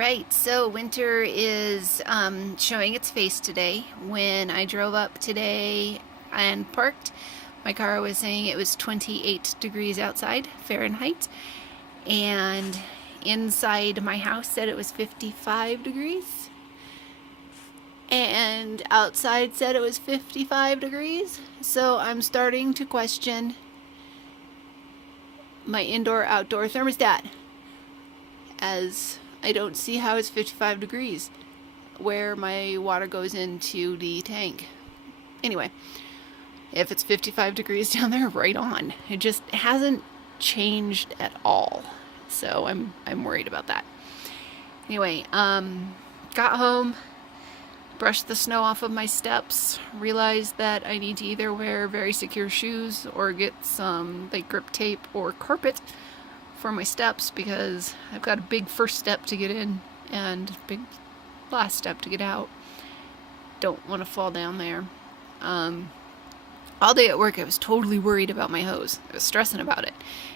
Right, so winter is showing its face today. When I drove up today and parked, my car was saying it was 28 degrees outside, Fahrenheit, and inside my house said it was 55 degrees, and outside said it was 55 degrees. So I'm starting to question my indoor-outdoor thermostat, as I don't see how it's 55 degrees where my water goes into the tank. Anyway, if it's 55 degrees down there, right on. It just hasn't changed at all. So I'm worried about that. Anyway, got home, brushed the snow off of my steps, realized that I need to either wear very secure shoes or get some like grip tape or carpet for my steps, because I've got a big first step to get in and big last step to get out. Don't want to fall down there. All day at work I was totally worried about my hose. I was stressing about it.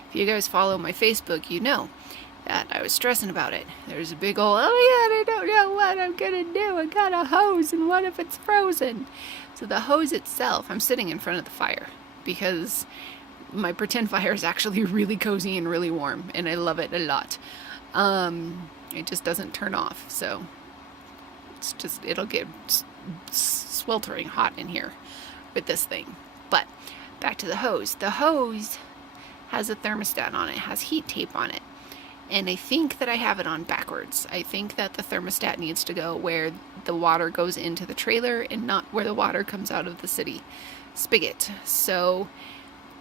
If you guys follow my Facebook, you know that I was stressing about it. There's a big old, oh yeah, I don't know what I'm gonna do. I got a hose and what if it's frozen? So the hose itself, I'm sitting in front of the fire because my pretend fire is actually really cozy and really warm, and I love it a lot. It just doesn't turn off, so it'll get sweltering hot in here with this thing. But back to the hose. The hose has a thermostat on it, has heat tape on it, and I think that I have it on backwards. I think that the thermostat needs to go where the water goes into the trailer and not where the water comes out of the city spigot. So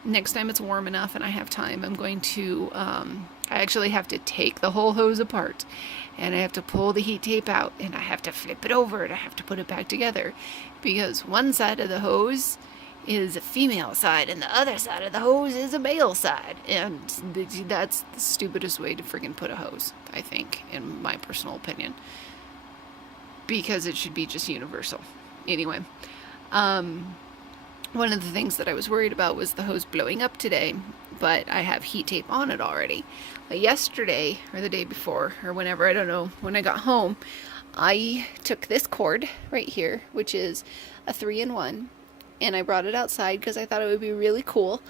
next time it's warm enough and I have time, I'm going to, I actually have to take the whole hose apart, and I have to pull the heat tape out, and I have to flip it over, and I have to put it back together, because one side of the hose is a female side and the other side of the hose is a male side, and that's the stupidest way to freaking put a hose, I think, in my personal opinion, because it should be just universal. Anyway, one of the things that I was worried about was the hose blowing up today, but I have heat tape on it already. But yesterday, or the day before, or whenever, I don't know, when I got home, I took this cord right here, which is a 3-in-1, and I brought it outside because I thought it would be really cool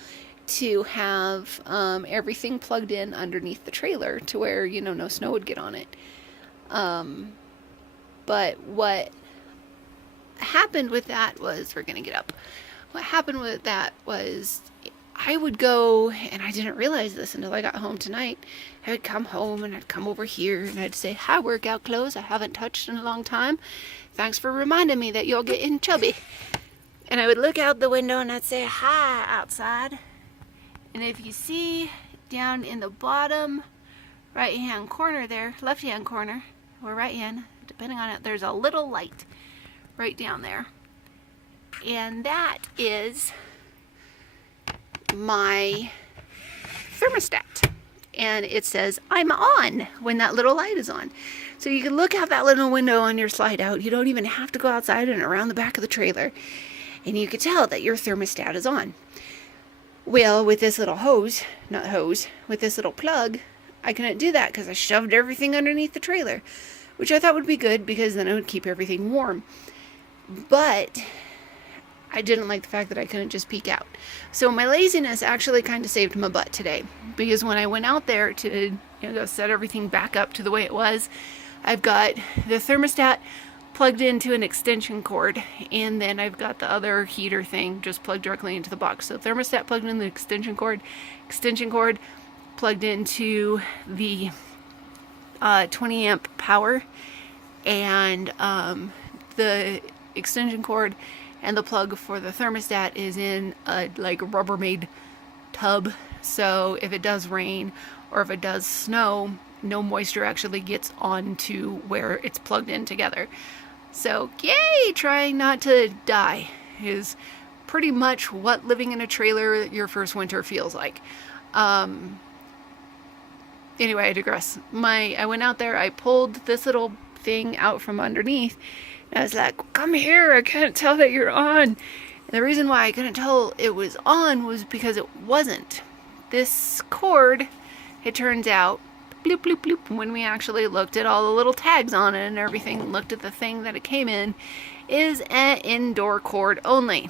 to have everything plugged in underneath the trailer to where, you know, no snow would get on it. But what happened with that was, we're going to get up. What happened with that was, I would go, and I didn't realize this until I got home tonight. I would come home and I'd come over here and I'd say, hi, workout clothes I haven't touched in a long time. Thanks for reminding me that you're getting chubby. And I would look out the window and I'd say, hi, outside. And if you see down in the bottom right-hand corner there, left-hand corner, or right-hand, depending on it, there's a little light right down there. And that is my thermostat. And it says, I'm on, when that little light is on. So you can look out that little window on your slide out. You don't even have to go outside and around the back of the trailer. And you can tell that your thermostat is on. Well, with this little with this little plug, I couldn't do that because I shoved everything underneath the trailer, which I thought would be good because then it would keep everything warm. But I didn't like the fact that I couldn't just peek out. So my laziness actually kind of saved my butt today, because when I went out there to, go set everything back up to the way it was, I've got the thermostat plugged into an extension cord, and then I've got the other heater thing just plugged directly into the box. So thermostat plugged in the extension cord plugged into the 20 amp power, and the extension cord and the plug for the thermostat is in a like Rubbermaid tub. So if it does rain or if it does snow, no moisture actually gets onto where it's plugged in together. So yay, trying not to die is pretty much what living in a trailer your first winter feels like. Anyway, I digress. I went out there, I pulled this little thing out from underneath, and I was like, come here, I can't tell that you're on. And the reason why I couldn't tell it was on was because it wasn't. This cord, it turns out, bloop, bloop, bloop. When we actually looked at all the little tags on it and everything, looked at the thing that it came in, is an indoor cord only.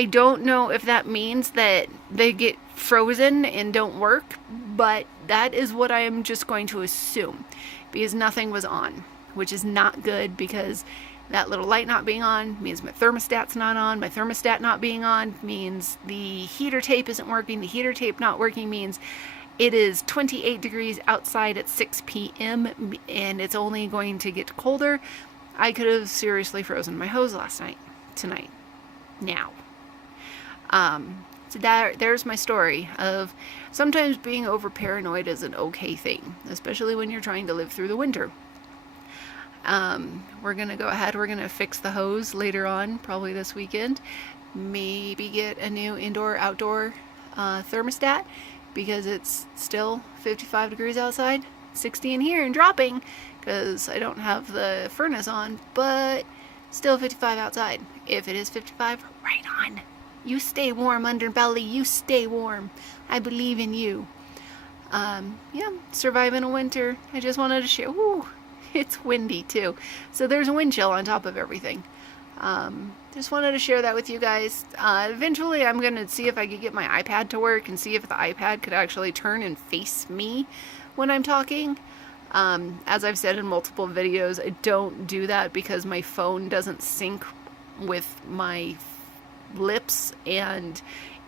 I don't know if that means that they get frozen and don't work, but that is what I am just going to assume, because nothing was on, which is not good, because that little light not being on means my thermostat's not on. My thermostat not being on means the heater tape isn't working. The heater tape not working means it is 28 degrees outside at 6 p.m. and it's only going to get colder. I could have seriously frozen my hose tonight. Now. So there's my story of sometimes being over paranoid is an okay thing, especially when you're trying to live through the winter. We're going to go ahead, we're going to fix the hose later on, probably this weekend. Maybe get a new indoor-outdoor thermostat, because it's still 55 degrees outside, 60 in here and dropping, because I don't have the furnace on, but still 55 outside. If it is 55, right on. You stay warm, underbelly. You stay warm. I believe in you. Yeah, surviving a winter. I just wanted to share. Ooh, it's windy too. So there's a wind chill on top of everything. Just wanted to share that with you guys. Eventually I'm going to see if I could get my iPad to work and see if the iPad could actually turn and face me when I'm talking. As I've said in multiple videos, I don't do that because my phone doesn't sync with my lips, and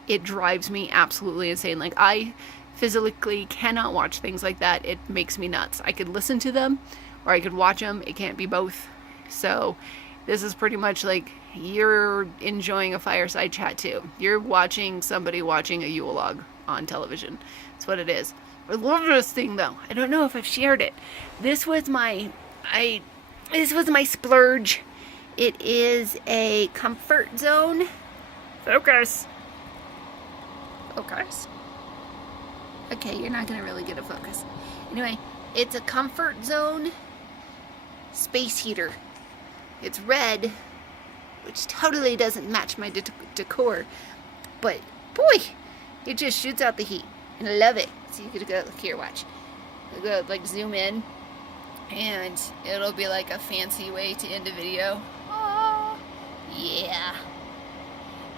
it drives me absolutely insane. Like, I physically cannot watch things like that. It makes me nuts. I could listen to them or I could watch them. It can't be both. So this is pretty much like you're enjoying a fireside chat too. You're watching somebody watching a Yule log on television. That's what it is. I love this thing though. I don't know if I've shared it. This was my splurge. It is a comfort zone. Focus. Okay, you're not gonna really get a focus. Anyway, it's a comfort zone space heater. It's red, which totally doesn't match my decor, but boy, it just shoots out the heat, and I love it. So you could go, look here, watch. I'll go like zoom in, and it'll be like a fancy way to end a video. Oh, yeah.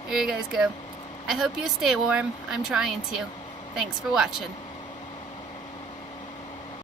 There you guys go. I hope you stay warm. I'm trying to. Thanks for watching.